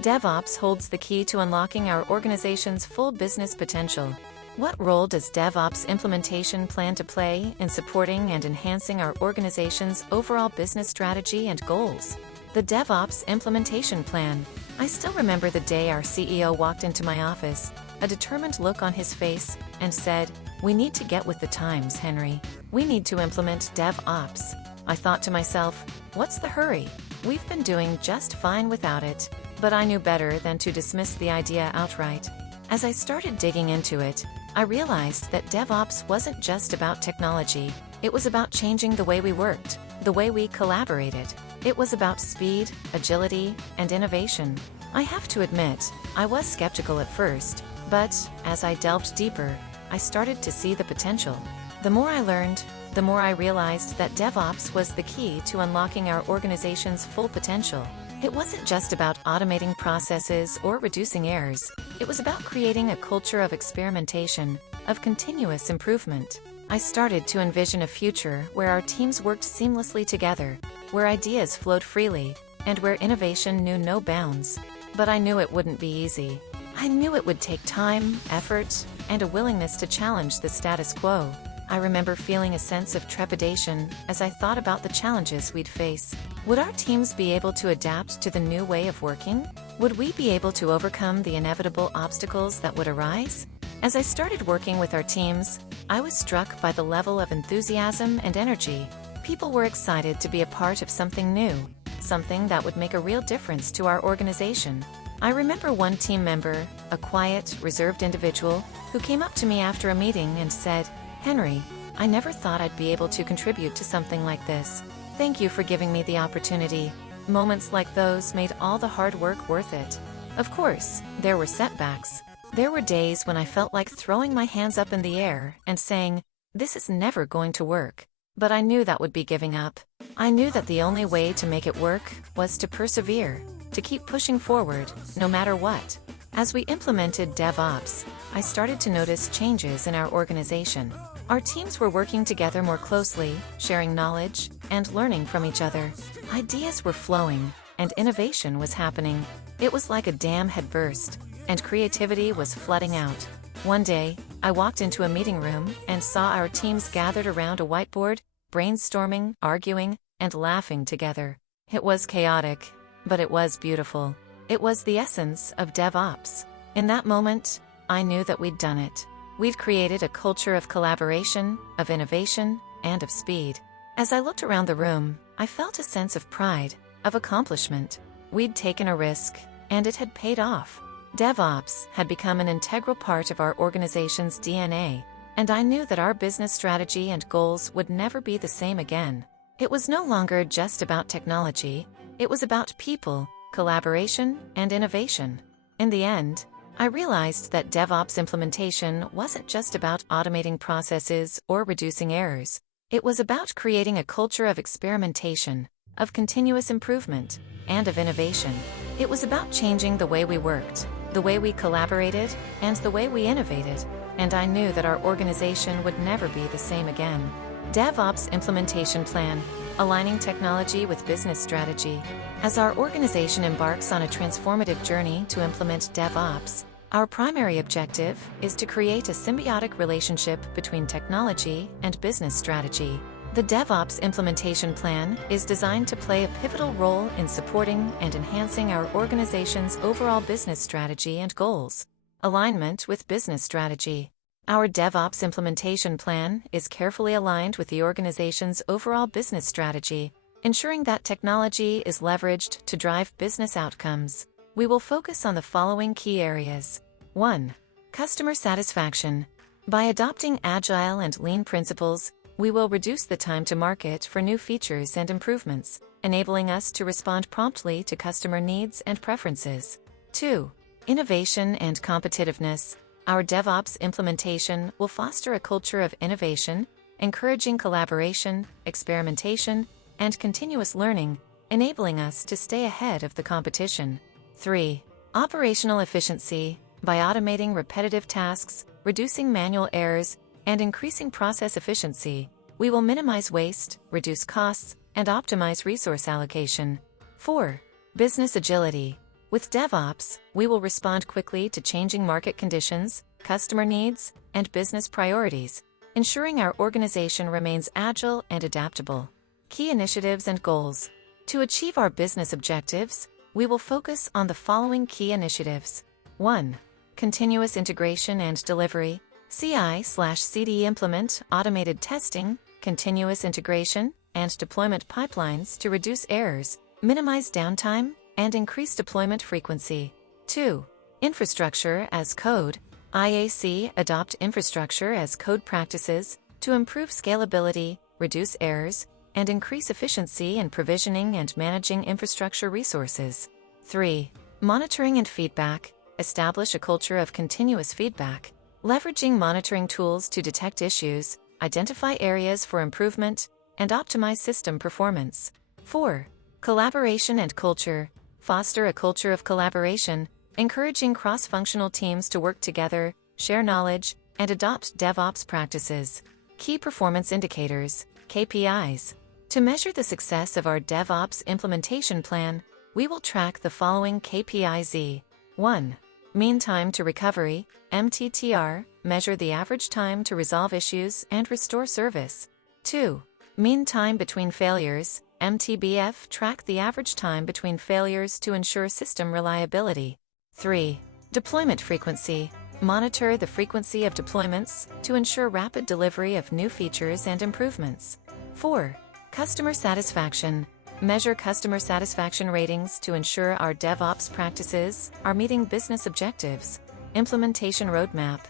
DevOps holds the key to unlocking our organization's full business potential. What role does DevOps implementation plan to play in supporting and enhancing our organization's overall business strategy and goals? The DevOps implementation plan. I still remember the day our CEO walked into my office, a determined look on his face, and said, "We need to get with the times, Henry. We need to implement DevOps." I thought to myself, what's the hurry? We've been doing just fine without it. But I knew better than to dismiss the idea outright. As I started digging into it, I realized that DevOps wasn't just about technology. It was about changing the way we worked, the way we collaborated. It was about speed, agility, and innovation. I have to admit, I was skeptical at first, but as I delved deeper, I started to see the potential. The more I learned, the more I realized that DevOps was the key to unlocking our organization's full potential. It wasn't just about automating processes or reducing errors. It was about creating a culture of experimentation, of continuous improvement. I started to envision a future where our teams worked seamlessly together, where ideas flowed freely, and where innovation knew no bounds. But I knew it wouldn't be easy. I knew it would take time, effort, and a willingness to challenge the status quo. I remember feeling a sense of trepidation as I thought about the challenges we'd face. Would our teams be able to adapt to the new way of working? Would we be able to overcome the inevitable obstacles that would arise? As I started working with our teams, I was struck by the level of enthusiasm and energy. People were excited to be a part of something new, something that would make a real difference to our organization. I remember one team member, a quiet, reserved individual, who came up to me after a meeting and said, "Henry, I never thought I'd be able to contribute to something like this. Thank you for giving me the opportunity." Moments like those made all the hard work worth it. Of course, there were setbacks. There were days when I felt like throwing my hands up in the air and saying, "This is never going to work." But I knew that would be giving up. I knew that the only way to make it work was to persevere, to keep pushing forward, no matter what. As we implemented DevOps, I started to notice changes in our organization. Our teams were working together more closely, sharing knowledge, and learning from each other. Ideas were flowing, and innovation was happening. It was like a dam had burst, and creativity was flooding out. One day, I walked into a meeting room and saw our teams gathered around a whiteboard, brainstorming, arguing, and laughing together. It was chaotic, but it was beautiful. It was the essence of DevOps. In that moment, I knew that we'd done it. We'd created a culture of collaboration, of innovation, and of speed. As I looked around the room, I felt a sense of pride, of accomplishment. We'd taken a risk, and it had paid off. DevOps had become an integral part of our organization's DNA, and I knew that our business strategy and goals would never be the same again. It was no longer just about technology, it was about people, collaboration, and innovation. In the end, I realized that DevOps implementation wasn't just about automating processes or reducing errors. It was about creating a culture of experimentation, of continuous improvement, and of innovation. It was about changing the way we worked, the way we collaborated, and the way we innovated. And I knew that our organization would never be the same again. DevOps implementation plan, aligning technology with business strategy. As our organization embarks on a transformative journey to implement DevOps, our primary objective is to create a symbiotic relationship between technology and business strategy. The DevOps implementation plan is designed to play a pivotal role in supporting and enhancing our organization's overall business strategy and goals. Alignment with business strategy. Our DevOps implementation plan is carefully aligned with the organization's overall business strategy, ensuring that technology is leveraged to drive business outcomes. We will focus on the following key areas. 1. Customer satisfaction. By adopting agile and lean principles, we will reduce the time to market for new features and improvements, enabling us to respond promptly to customer needs and preferences. 2. Innovation and competitiveness. Our DevOps implementation will foster a culture of innovation, encouraging collaboration, experimentation, and continuous learning, enabling us to stay ahead of the competition. 3. Operational efficiency. By automating repetitive tasks, reducing manual errors, and increasing process efficiency, we will minimize waste, reduce costs, and optimize resource allocation. 4. Business agility. With DevOps, we will respond quickly to changing market conditions, customer needs, and business priorities, ensuring our organization remains agile and adaptable. Key initiatives and goals. To achieve our business objectives, we will focus on the following key initiatives. 1. Continuous integration and delivery. CI/CD implement automated testing, continuous integration, and deployment pipelines to reduce errors, minimize downtime, and increase deployment frequency. 2. Infrastructure as code. IAC adopt infrastructure as code practices to improve scalability, reduce errors, and increase efficiency in provisioning and managing infrastructure resources. 3. Monitoring and feedback. Establish a culture of continuous feedback, leveraging monitoring tools to detect issues, identify areas for improvement, and optimize system performance. 4. Collaboration and culture. Foster a culture of collaboration, encouraging cross-functional teams to work together, share knowledge, and adopt DevOps practices. Key performance indicators, KPIs. To measure the success of our DevOps implementation plan, we will track the following KPIs. 1. Mean time to recovery, MTTR, measure the average time to resolve issues and restore service. 2. Mean time between failures, MTBF, track the average time between failures to ensure system reliability. 3. Deployment frequency, monitor the frequency of deployments to ensure rapid delivery of new features and improvements. 4. Customer satisfaction, measure customer satisfaction ratings to ensure our DevOps practices are meeting business objectives. Implementation roadmap.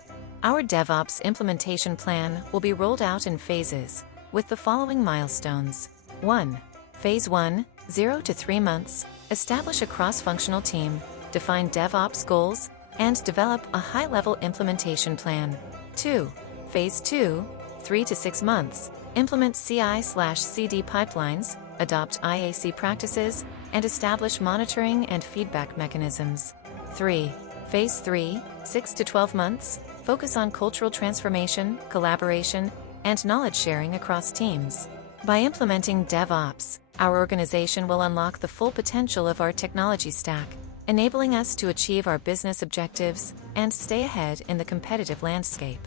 Our DevOps implementation plan will be rolled out in phases, with the following milestones. 1. Phase 1, 0 to 3 months, establish a cross-functional team, define DevOps goals, and develop a high-level implementation plan. 2. Phase 2, 3 to 6 months, implement CI/CD pipelines, adopt IAC practices, and establish monitoring and feedback mechanisms. 3. Phase 3, 6 to 12 months, focus on cultural transformation, collaboration, and knowledge sharing across teams. By implementing DevOps, our organization will unlock the full potential of our technology stack, enabling us to achieve our business objectives and stay ahead in the competitive landscape.